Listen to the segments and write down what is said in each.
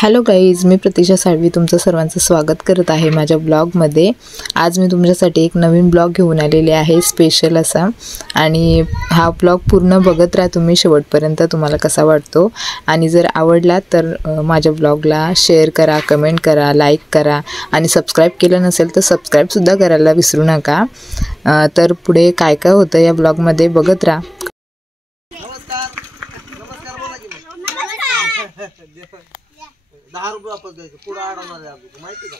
Hello guys, मी प्रतीक्षा साळवी तुमचं सर्वांचं स्वागत करत आहे माझ्या ब्लॉगमध्ये। आज मी तुमच्यासाठी एक नवीन ब्लॉग घेऊन आलेले आहे, स्पेशल असा। आणि हा ब्लॉग पूर्ण बघत राहा तुम्ही शेवटपर्यंत, तुम्हाला कसा वाटतो। आणि जर आवडला तर माझ्या ब्लॉगला शेअर करा, कमेंट करा, लाईक करा आणि सबस्क्राईब केलं नसेल तर सबस्क्राईबसुद्धा करायला विसरू नका। तर पुढे काय काय होतं या ब्लॉगमध्ये बघत राहा। नमस्कार। 10 रुपये वापस द्यायचे, पुढे अडवणार आहे आपल्याला माहिती का?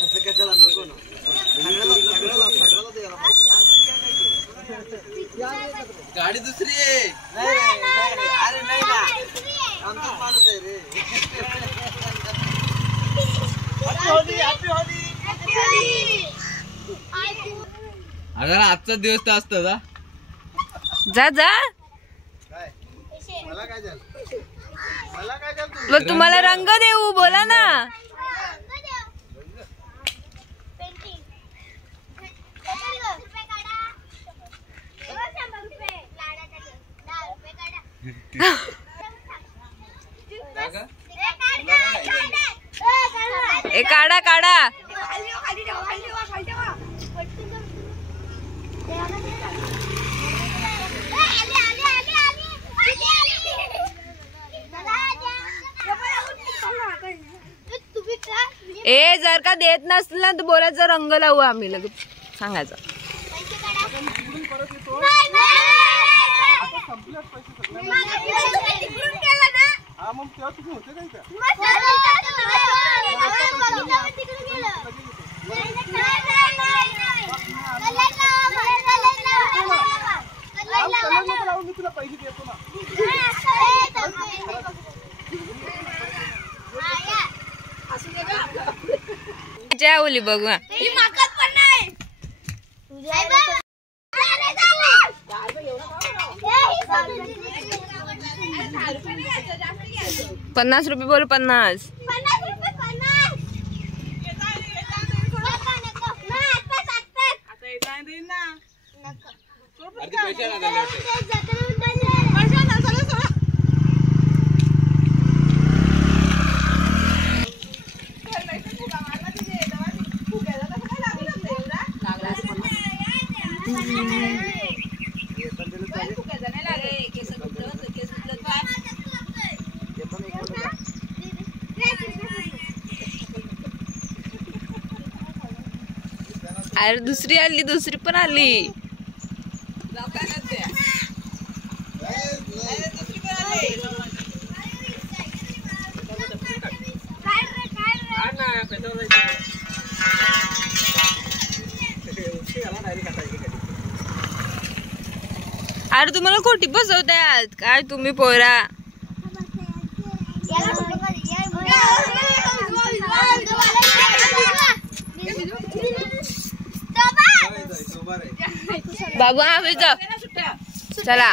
कसं कशाला नको ना, सगळ्याला द्यायला पाहिजे। गाडी दुसरी आहे। अरे नाही ना, आमचा माणूस आहे रे। अरे आजचा दिवस तर असतं जा जा मला काय झालं? तुम्हाला रंग देऊ, बोला ना। काढा काढा। ए जर का देत नसला तर बोलायचं, रंग लावू आम्ही लगेच सांगायचं। ओली बघू ₹50 बोल 50। अरे दुसरी आली, दुसरी पण आली। अरे तुम्हाला खोटी बसवतात काय तुम्ही पोरा? बाबू हवे जा, चला।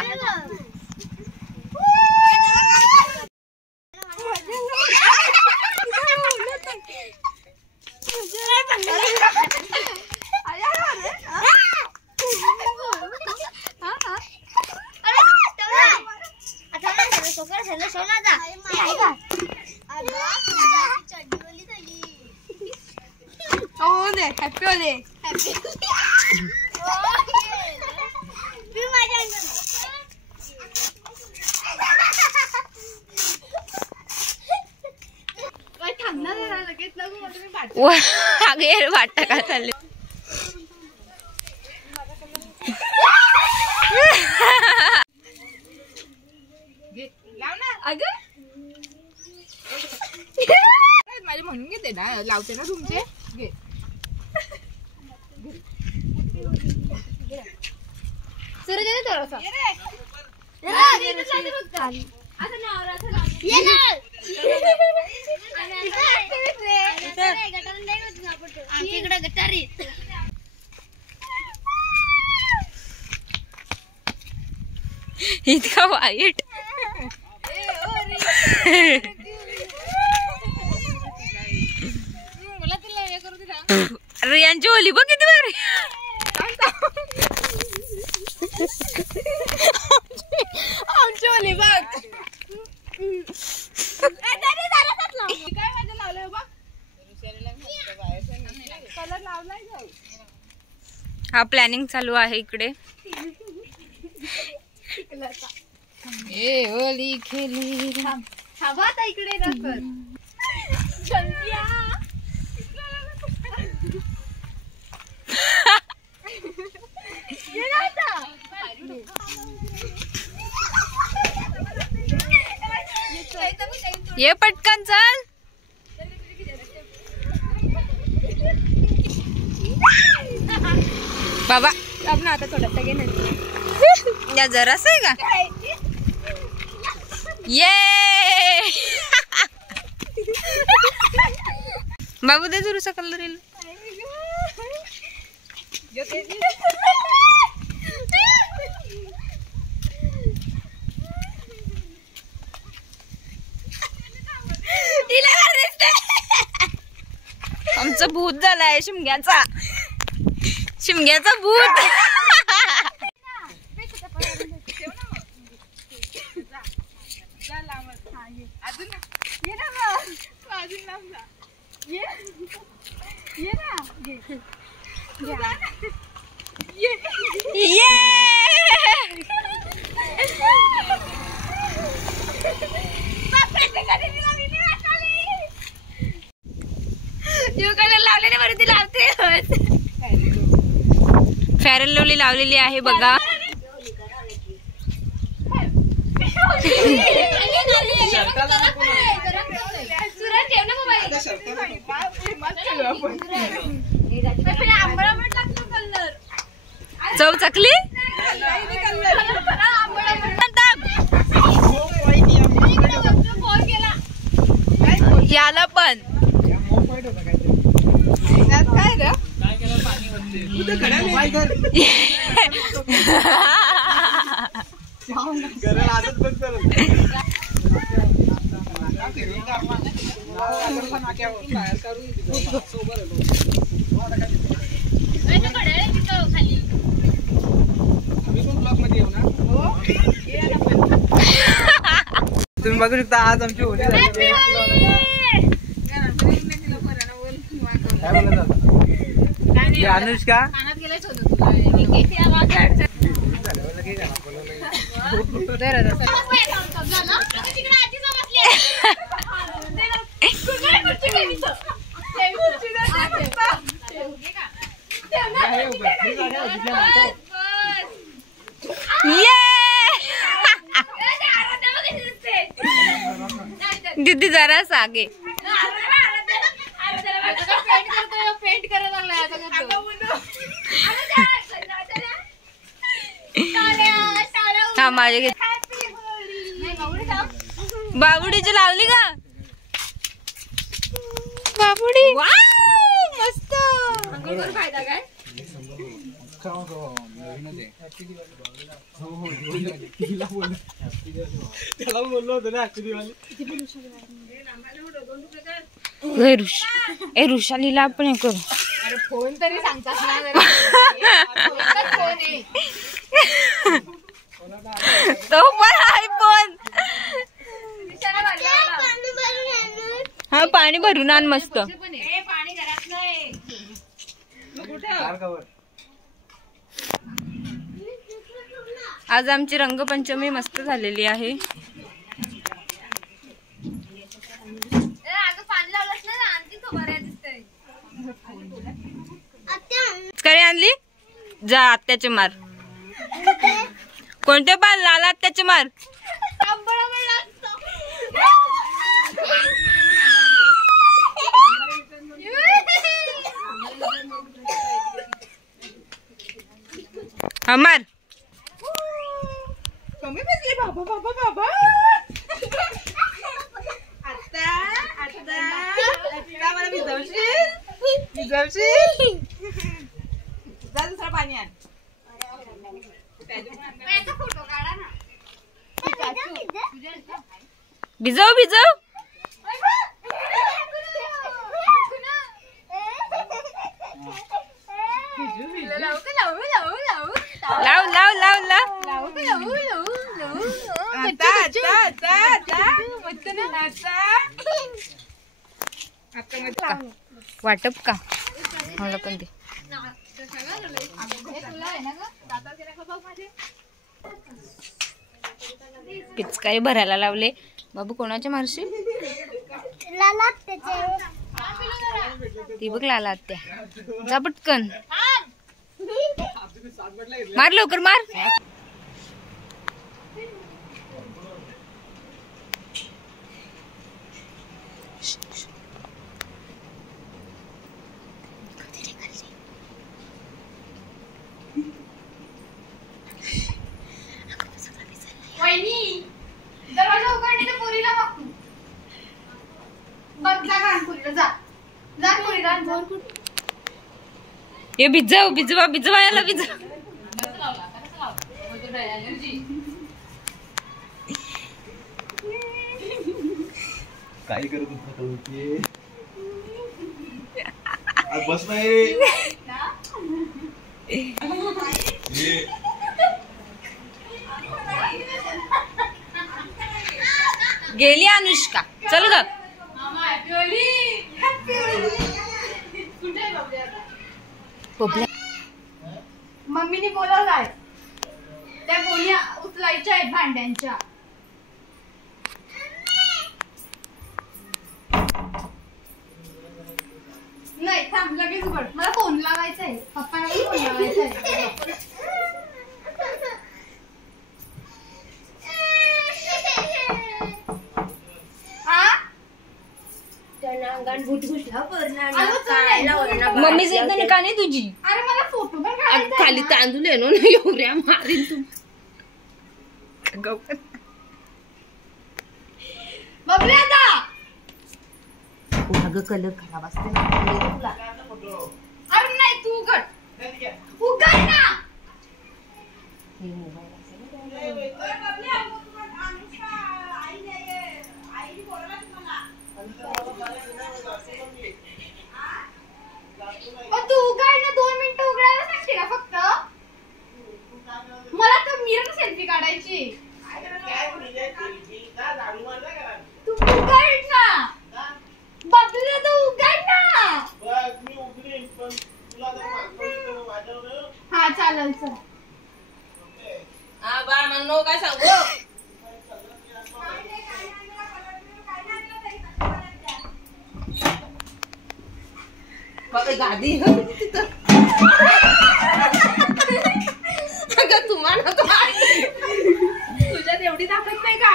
हैप्पी होले वाटत का चालले? माझे म्हणून घेते ना, लावते ना तुमचे घे। सर दे थोडासा इतका वाईट आमची ओली बघ किती भारी. आमची ओली बघ. हा प्लॅनिंग चालू आहे इकडे. ओली खेली इकडे ये पटकन चल. बाबा आपण आता थोडासा घे ना जरास आहे का. ये बाबू दे थोडसा कलर येईल. आमचं भूत झालाय शिमग्याचा. शिमग्याचा भूत. लावले वरती लावते. फेअर अँड लवली लावलेली आहे बघा. चव चकली. याला पण काय रे तुम्ही बघू शकता आज आमची होळी झाली. अनुष्का दीदी जरा आगे. पेंट करायला लागलाय. हा माझे बाबुडीची लावली का बाबुडी. मस्त. फायदा काय त्याला बोललो होतो ना ऋषालीला आपण हे करू. अरे फोन तरी सांगतात ना. तो पण आयफोन. हा पाणी भरून आण मस्त. पाणी घरात नाही. आज आमची रंगपंचमी मस्त झालेली आहे. करे आणली जा आत्याचे मार. कोणते बाल लाल आत्याचे मार. हा मार. कमी बसली बाबा बाबा बाबा. आता आता आता मला भिजवशील भिजवशील. जा दुसरा पाणी आण. फोटो काढा ना. भिजव भिजव. लाव लाव लाव लाव वाटप का मला पण दे. पिचकारी भरायला लावले बाबू. कोणाच्या मारशी ती बघ लाला आत्या. जा पटकन मार लवकर मार. दरवाजा उघडणे तर पोरीला बघ जा पुरीला जा जा पुरीला. हे भिजव भिजवा भिजवा याला भिजवा. काय करत होते बस नाही. गेली अनुष्का. चल ग. मम्मीने बोलावलाय त्या गोण्या उचलायच्या आहेत भांड्यांच्या. नाही थांब लगेच उघड. मला फोन लावायचा आहे. पप्पांना फोन लावायचा आहे. मम्मीच एकदम का नाही तुझी. अरे मला फोटो पण काढायचा आहे खाली ना. तांदूळ आहे ना एवढ्या मारीन तू. बबले आता अगं कलर खराब असते ना. अरे नाही तू उघड उघड ना. तू उघड ना. 2 मिनिटं उघडायला सांगते का फक्त. मला तर मिरर सेल्फी काढायची. तू उघड ना. बबले तू उघड ना. हा चालेल चल. काय सांगू. गादी तुम्हाला तुझ्यात एवढी ताकद नाही का.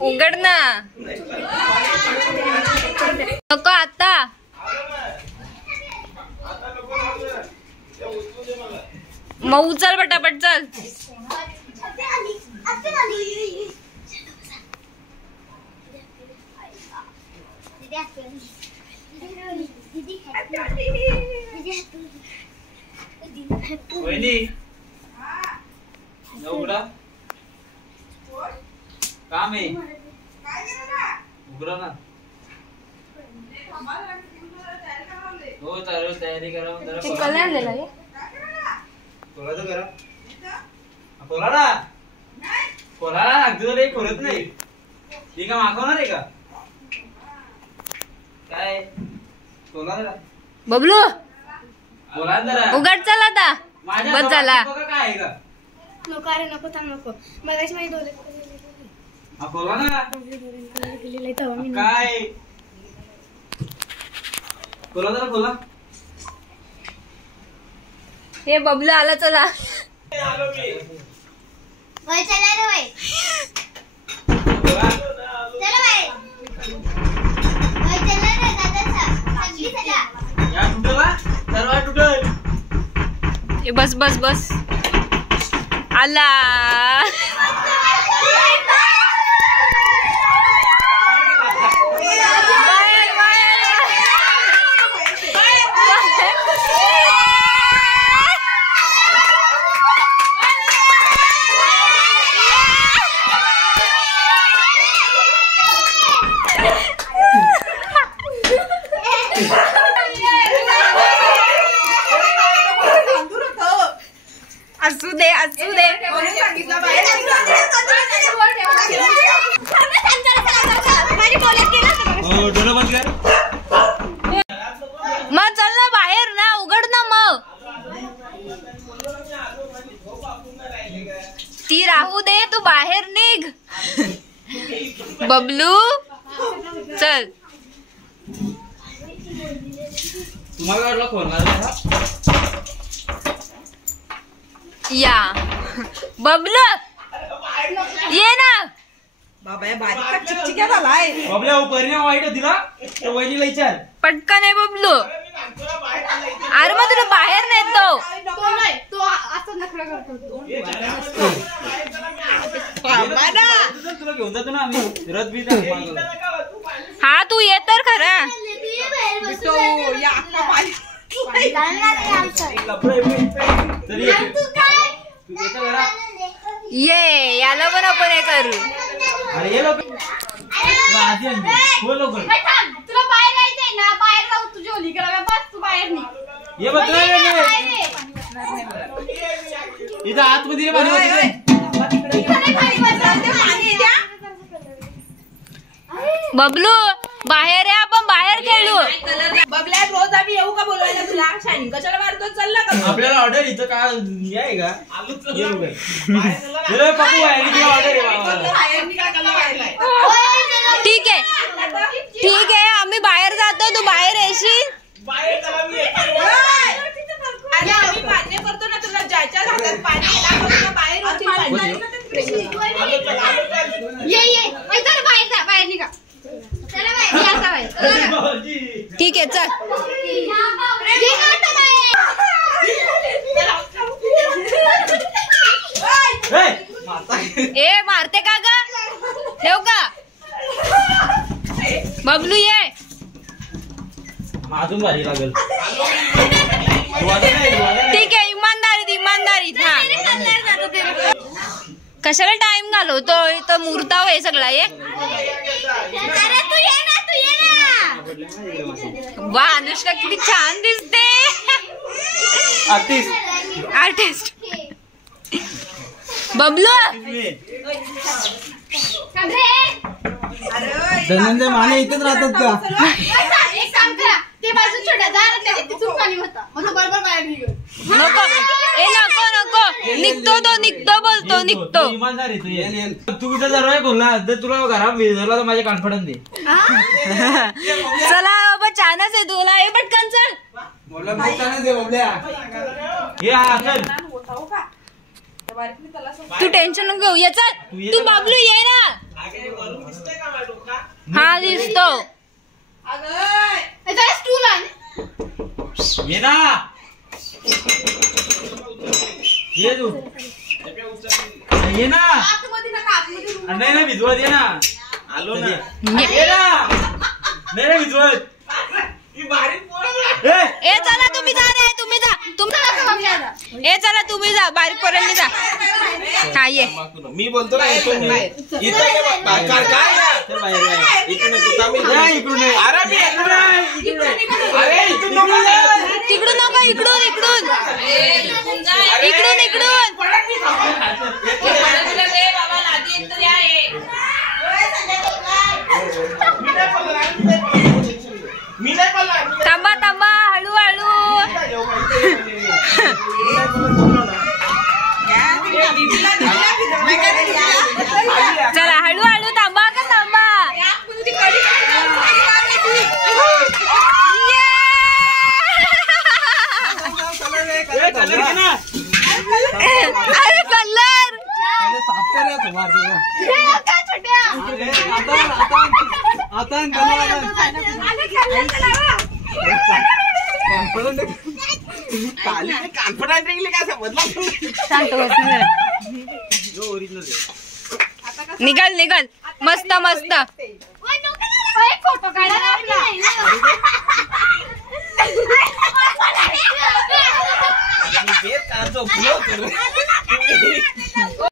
उघड ना. नको आता. मग उचल पटापट चल. काम आहे उघडा ना. हो तयारी करा. चिकन आणलेला आहे. खोला तर करा. खोला ना. खोला ना. अगदी खोलत नाही. ती का मागवणार आहे का काय. खोला जरा बबलू खोला जरा. उघड चल आता. बस झाला. काय आहे का. नको अरे नको थांब नको. मगाशी माझी डोळे खोला ना. काय खोला जरा खोला. हे बबलू आला चला. वय चला रे वय. चला वय. वय चला रे दादा सगळी चला. या तुटला सर्व तुटल. हे बस बस बस. आला. बबलू चल. तुम्हाला वाटलं खोलणार या बबलू ये ना. आपल्या परिणाम वाईट होती ना तर वहिनीला विचार. पटकन आहे बबलू. अरे मग तुला बाहेर नेतो. तुला घेऊन जातो ना आम्ही रथ बी. हा तू ये तर खरा. ये याला पण आपण हे करू. अरे ये लोक लवकर तुला बाहेर यायचंय ना, बाहेर जाऊ. तुझी होली करा बस, तू बाहेर निघ. ये बघ इथं आतमध्ये बबलू बाहेर आहे, आपण बाहेर खेळू. बबल्या रोज आम्ही येऊ का बोलवायला तुला? शाईन कशाला मारतो? चालला का? आपल्याला ऑर्डर इथं काय आहे का? ऑर्डर ठीक आहे ठीक आहे, आम्ही बाहेर जातो, तू बाहेर येशील. अरे आम्ही मान्य करतो ना तुला, ज्याच्या हातात पाणी बाहेर ये चल बाहेर जा, बाहेर निघा. चला बाहेर या, जा बाहेर. ठीक आहे चल. ये ना आता बाहेर. ए मारते का ग? ठेव का? बबलू ये. अजून भारी लागेल. ठीक आहे, इमानदारीत इमानदारीत. हा कशाला टाइम घालवतो, इथं मुहूर्ताव आहे सगळा. ये अरे तू ये ना, तू ये ना. वा अनुष्का किती छान दिसते. आर्टिस्ट बबलू. धनंजय माने इथेच राहतात का? एक काम करा, ते बाजू छोटा जा, त्याच्यात तिथून पाणी होतं, मग तो बरोबर बाहेर निघेल. नको ए नको नको, निघतो तो, निघतो बोलतो, निघतो. इमानदार आहे तू इथं दरवाजा खोलला तर तुला घरात विजरला तर माझे कॉन्फिडन्स दे. चला बाबा छानच आहे तुला. हे पटकन चल. हे हा चल. तू टेन्शन नको घेऊ. ये चल तू. बबलू ये ना. हा दिसतो. जरा स्टूल आण. ये ना, ये तू ये ना. नाही ना भिजवत. ये ना. आलो ना. ये ना. नाही ना भिजवत. ए चला तुम्ही जा रे, तुम्ही जा. ए चला तुम्ही जा, बारीक पोरांनी जा. हा ये. मी बोलतो ना इथून काय इकडून अरे इथून नको. तिकडून नको, इकडून इकडून इकडून इकडून. थांबा थांबा, हळूहळू. चला हळूहळू, थांबा का थांबा. अरे कलर शांत बस. निघाल निघाल. मस्त मस्त. फोटो काढा ना आपला.